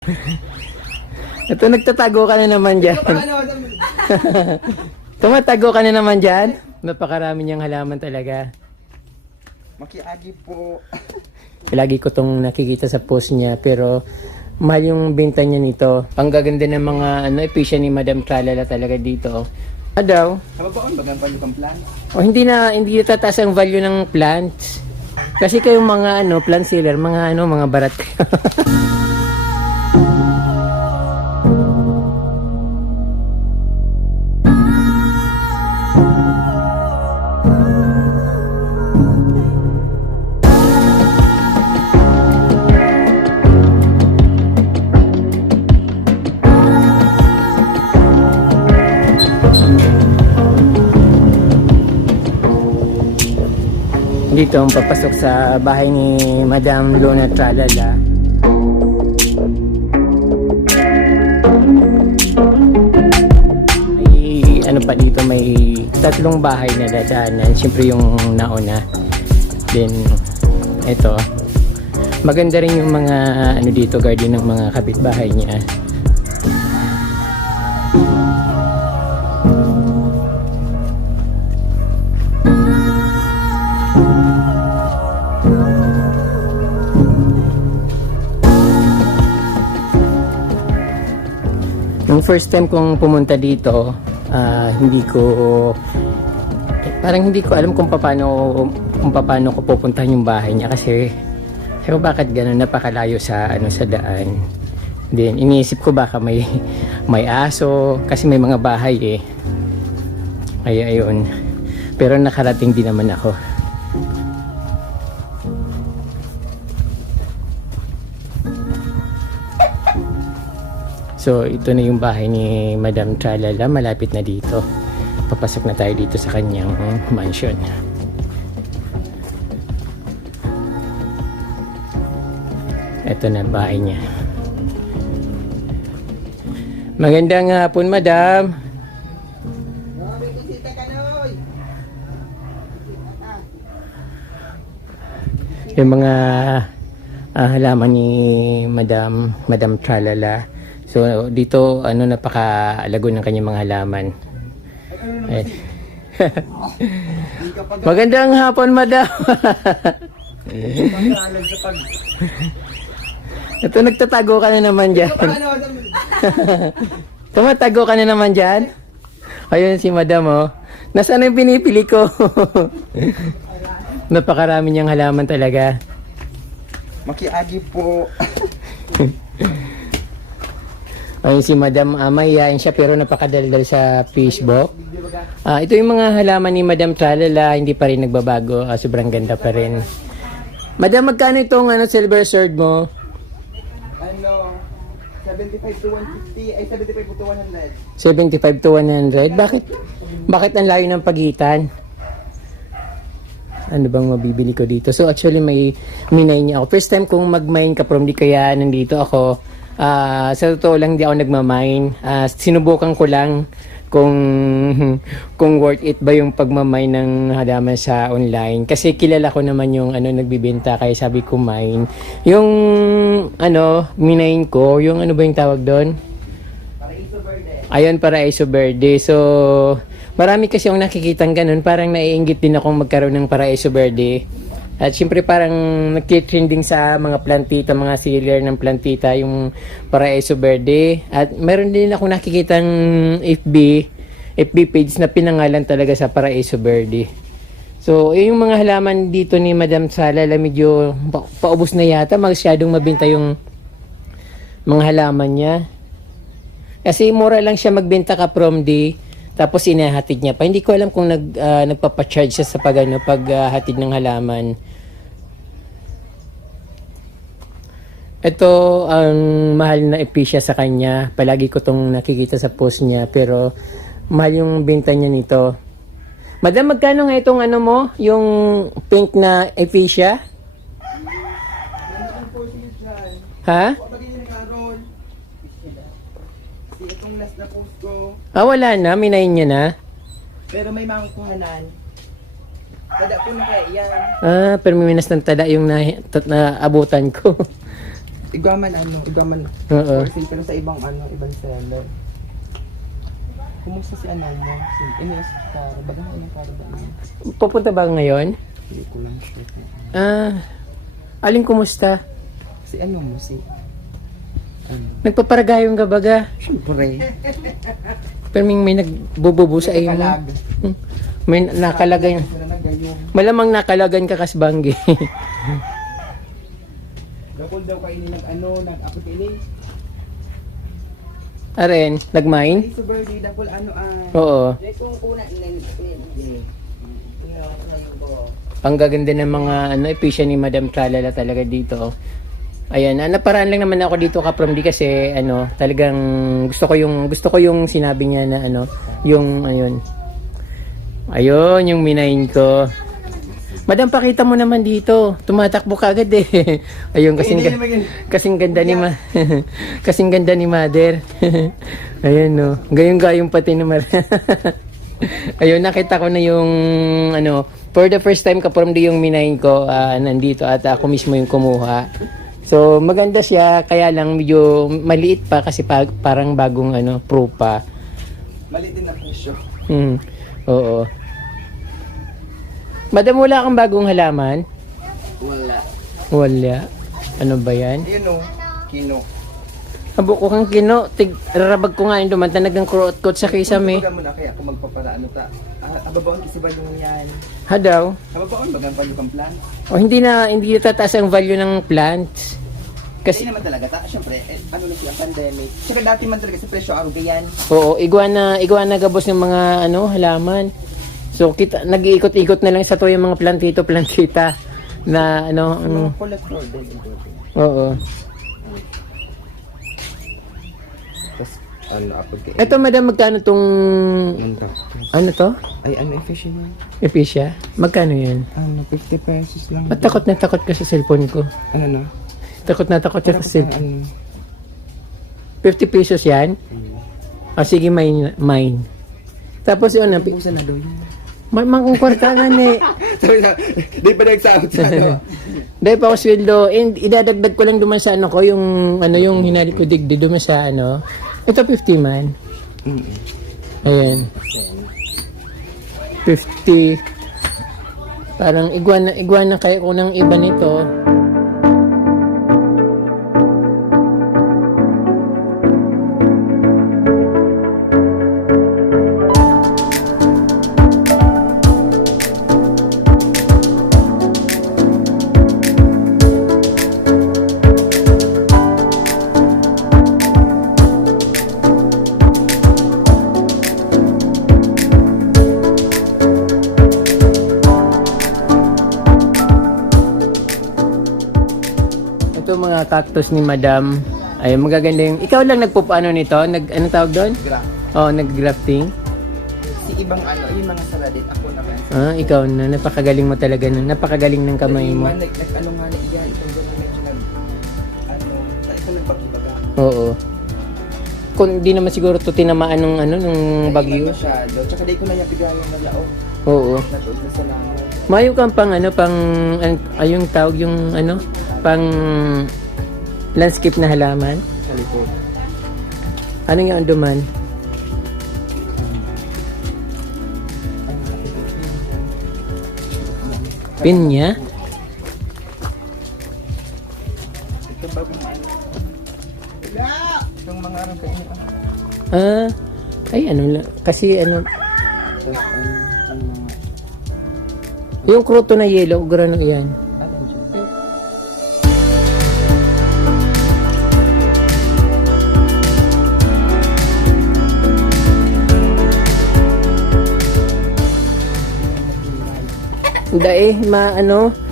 Ito, nagtatago ka na naman dyan. Tumatago ka na naman dyan. Napakarami niyang halaman talaga. Makiagi po. Lagi ko tong nakikita sa post niya, pero mahal yung benta niya nito. Ang gaganda ng mga efficient ni Madam Tralala talaga dito. Ano daw? Kababaon, bagang palutang plan. O hindi tataas ang value ng plants. Kasi kayong mga plant seller, mga barat kayo. Dito ang papasok sa bahay ni Madam Lona Tralala. Pa dito, may 3 bahay na dadaanan. Siyempre yung nauna. Then ito, maganda rin yung mga dito, garden ng mga kapitbahay niya. Yung first time kong pumunta dito, hindi ko alam kung paano ko pupuntahan yung bahay niya, kasi bakit gano'n, napakalayo sa daan. Then iniisip ko baka may aso, kasi may mga bahay kaya ayun, pero nakarating din naman ako. So ito na yung bahay ni Madam Tralala, malapit na dito. Papasok na tayo dito sa kanyang mansion. Ito na bahay niya. Magandang hapon, Madam. Yung mga halaman ni Madam Tralala. So dito napakalago ng kanyang mga halaman. Magandang hapon, Madam. Ito, nagtatago ka na naman dyan. Tumatago ka na naman dyan. Ayun si Madam, oh. Nasaan yung pinipili ko? Napakarami niyang halaman talaga. Makiagi po. Ayun si Madam, mahihain siya pero napakadaldal sa Facebook. Ito yung mga halaman ni Madam Tralala, hindi pa rin nagbabago. Sobrang ganda pa rin. Madam, magkano itong silver sword mo? 75 to 150, ay 75 to 100. 75 to 100? Bakit ang layo ng pagitan? Ano bang mabibili ko dito? So actually may minay niya ako. First time kong mag-mine ka from, di kaya nandito ako. Sa totoo lang, di ako nagmamine. Sinubukan ko lang kung worth it ba yung pagmamine ng halaman sa online. Kasi kilala ko naman yung nagbibenta, kaya sabi ko mine. Yung minain ko, yung ba yung tawag doon? Paraiso Verde. Ayun, Paraiso Verde. So marami kasi yung nakikitang ganun, parang naiinggit din akong magkaroon ng Paraiso Verde. At syempre parang nagtitrending sa mga plantita, mga seller ng plantita, yung Paraiso Verde. At meron din ako nakikitang FB page na pinangalan talaga sa Paraiso Verde. So yung mga halaman dito ni Madam Tralala, medyo paubos na yata, masyadong mabenta yung mga halaman niya. Kasi mura lang siya magbenta ka from day, tapos inahatid niya pa. Hindi ko alam kung nagpapa-charge siya sa paghatid ng halaman. Ito ang mahal na episya sa kanya. Palagi ko tong nakikita sa post niya, pero mahal yung benta niya nito. Madam, magkano nga itong mo? Yung pink na episya? Ha? Itong last na post ko. Wala na. Minayin niya na. Pero may mangkuhanan. Tada po na kaya yan. Pero may minas ng tada yung naabutan ko. Igaman Oo. or sale ka na sa ibang ibang seller. Kumusta si mo? Si Ines Caro, baga na ilang Caro ba na? Pupunta ba ngayon? Hindi ko lang sure. Aling kumusta? Si mo, si... Nagpaparagayong ka baga? Siyempre. Pero may nagbububu sa iyo mo. Kalag. May nakalagay. Malamang nakalagan ka kasbanggi. Gapol daw kayo nag-upload ini. Aren, nagmine? Ay, sa birthday, dapol Oo. Kung una, Ang gaganda ng mga efficient ni Madam Tralala talaga dito. Ayan, naparaan lang naman ako dito kaprom di kasi talagang gusto ko yung sinabi niya na yung ayun. Ayun, yung minain ko. Madam, pakita mo naman dito. Tumatakbo ka agad eh. Ayun, kasing ganda ni kasing ganda ni Mother. Ayun no. Gayong pati naman. Ayun, nakita ko na yung for the first time kaprom di yung minain ko nandito at ako mismo yung kumuha. So, maganda siya, kaya lang medyo maliit pa kasi parang bagong pro pa. Maliit din na presyo. Oo. Madam, wala kang bagong halaman? Wala. Ano ba yan? Ayun kino. Abo ko kang kino. Rarabag ko nga yung dumanta nagang kurot-kot sa kisame. Baga mo na kaya ako magpapara ababaon kasi ba yung yan? Ha daw? Ababaon bagang value kang plan? O hindi na tataas ang value ng plants. Kasi Kasi naman talaga, syempre, na siya, pandemic. Saka dati man talaga sa presyo, araw yan. oo, iguana gabos ng mga halaman. So nag-iikot-ikot na lang sa to yung mga plantita na Collector din. oo. Tapos, upload kayo. Ito madam, magkano tong to? Ay, efficient yan? Episya? Magkano yan? 50 pesos lang. Ba't takot na takot ka sa cellphone ko? Ano? Takot na takot ka sa cellphone. 50 pesos yan? Sige, mine. Tapos yun, Pusa na daw yun. makong kwartangan eh. Sorry na, di pa nagsabot sa Dahil pa ako sweldo, and idadagdag ko lang duman sa yung yung hinali ko digdi duman sa ito 50 man. Ayan. 50. Parang iguana kaya ko ng iba nito. Ito mga cactus ni Madam. Ay magaganda yung... Ikaw lang nagpupaano nito? Ano tawag doon? Nag-grafting. Si ibang yung mga saladik, ako naman. Ikaw na. Napakagaling mo talaga. Napakagaling ng kamay mo. Nga na iyan. Kung gano'n medyo ito nagbagibaga. Oo. Kung di naman siguro to tinamaan nung bagyo. Masyado. Tsaka di ko na yung bigyan ng laong. Oo. Natuod na sa naman. Mayo kang yung tawag yung pang landscape na halaman. Sa likod. Ano yung anduman? Pinya? Ito bagong itong mga araw kayo. Ay lang. Kasi Tapos yung kruto na yellow, grano yan. ano dyan?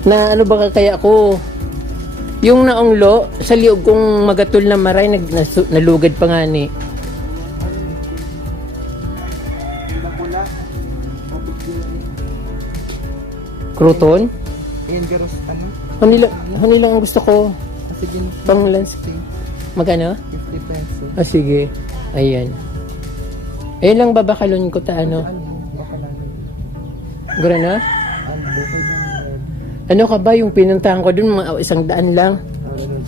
Na ano ba kaya ako? Yung naonglo, sa liog kong magatol na maray, nalugad pa nga ni. Napula. Kruton? Ayan, garos, Hani lang ang gusto ko. Sige, Pang landscape. Magkano? 50 pesos. Sige. Ayan. Ayun lang babakalon ko ta Baka lang. Grana? Bukay lang. Ano ka ba yung pinuntahan ko dun, mga 100 lang?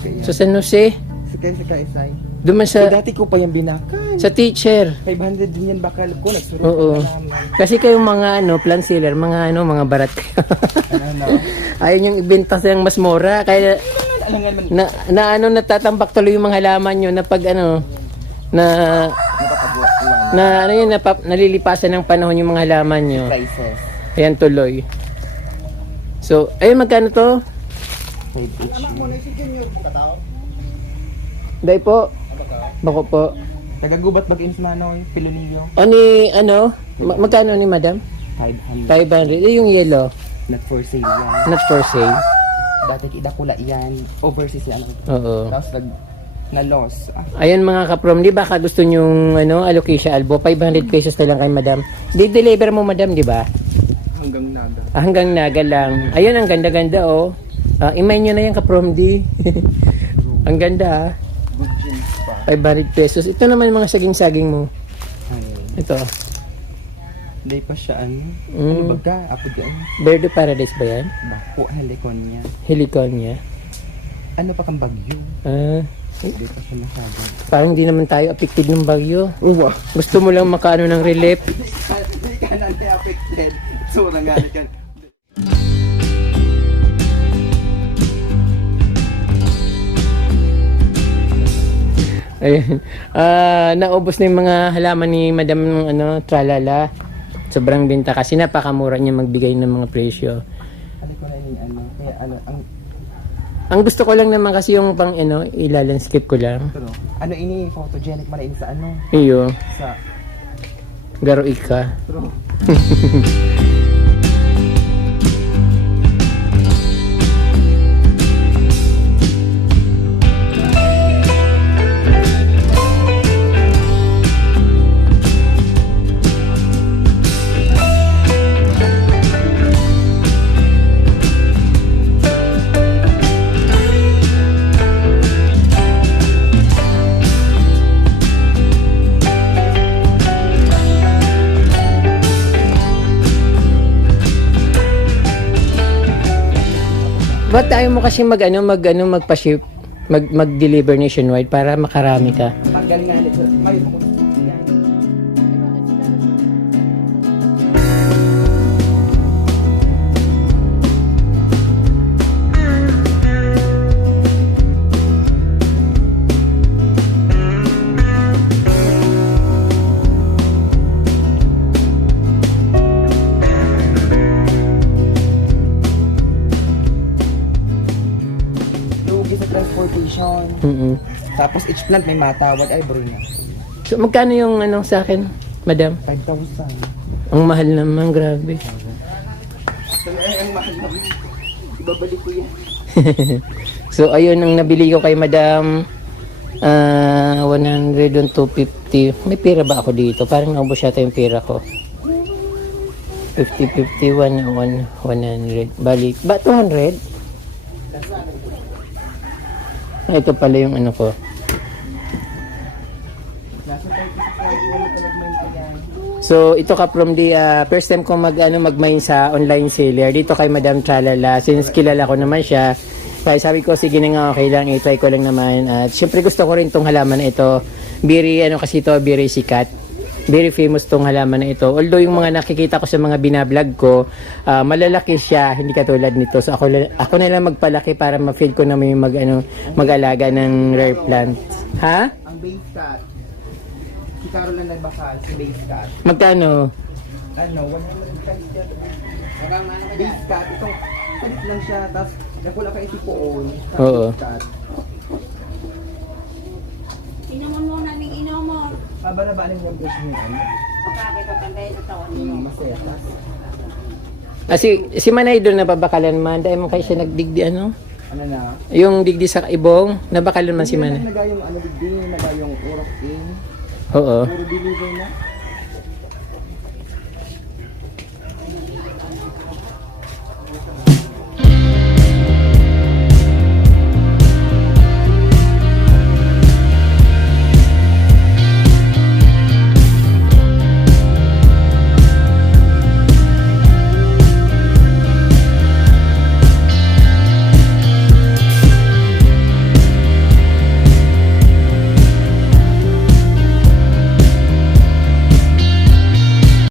Kaya, Sa San Jose. sa kaisay. Duman So, sa, dati ko pa yung binakan. sa teacher. 500 din yan bakal ko. Nagsurot Oo. ka naman. Kasi kayong mga plant sealer, mga mga barat kayo. Ano? Ayaw yung ibenta sa mas mura. Kaya Alangan man. natatambak tuloy yung mga halaman nyo na pag na Napapagawa. nalilipasan ng panahon yung mga halaman nyo. Prices. Ayan tuloy. So, ayun magkano to? 5 each. Dahil po. Bako po. Tagagubat mag-ins na Pilonillo. Magkano ni madam? 500. 500. Yung yellow. Not for sale yan. Not for sale. Dati idakula yan. Overseas yan. Oo. Tapos na-loss. Ayun mga kaprom, di ba gusto nyong alocasia albo? 500 pesos na lang kay madam. Di-deliver mo madam, di ba? Hanggang naga. Hanggang naga lang. Ayun, ang ganda-ganda oh. Imay nyo na yan kaprom di. Ang ganda Good jeans pa. 500 pesos. Ito naman yung mga saging-saging mo. Ito. Hindi pa siya ano. Mm. Ano baga? Apod yan. Bird of Paradise ba yan? Bako, halikon niya. Heliconia. Ano pa kang bagyo? Hindi pa siya masyado. Parang di naman tayo affected ng bagyo. Uwa. Gusto mo lang makaano ng relief. Hindi ka na affected. So, nangalit ka. Ayun. Naubos na yung mga halaman ni Madam Tralala. Sobrang benta kasi napakamura niya magbigay ng mga presyo. Halikon na yung ano. Kaya ano, Ang gusto ko lang naman kasi yung pang ilalandscape ko lang. ano ini photogenic man ini sa ano? Iyo, Sa garo ika. True. Ba't tayo mo kasi magpa-ship, mag-deliver nationwide para makarami ka? Magaling nga nito. May mo. Lugi sa transportation. Mm-mm. Tapos each plant may matawag. Ay, bro na. So magkano yung sa akin, madam? 5,000. Ang mahal naman, grabe. Ay, ang mahal naman. Ibabalik ko yan. So ayun ang nabili ko kay madam. 100 and 250. May pera ba ako dito? Parang naubos yata yung pera ko. 50, 51, 100. Balik. Ba, 200? Ito pala yung ko. Nasa 36 lang po nagmahal yan. So, ito ka from the first time ko mag-mine sa online seller. Dito kay Madam Tralala. Since kilala ko naman siya, kaya sabi ko, sige na nga, okay lang, i-try ko lang naman. At syempre gusto ko rin tong halaman na ito. Very, kasi ito, very sikat. Very famous tong halaman na ito. Although yung mga nakikita ko sa mga binablog ko, malalaki siya, hindi katulad nito. So ako na lang magpalaki para ma-feel ko na may mag-alaga ng rare plant. Ha? Ang base cut. Si Carol lang nagbakal, si base cut. Magkano? Ano, 100 price yan. Base cut, itong salit lang siya, tapos nakula ka isipoon. Oo. Inuman mo na ning inuman. Aba na ba aling yung brush niyo? Makakit ka kantay sa taon niyo. Masetas. Si Manay doon nababakalan man. Dahil mo kayo siya nagdigdi Ano na? Yung digdi sa ibong, nabakalan man si Manay. Nagayong digdi, nagayong urok in. Oo. Puro deliver na.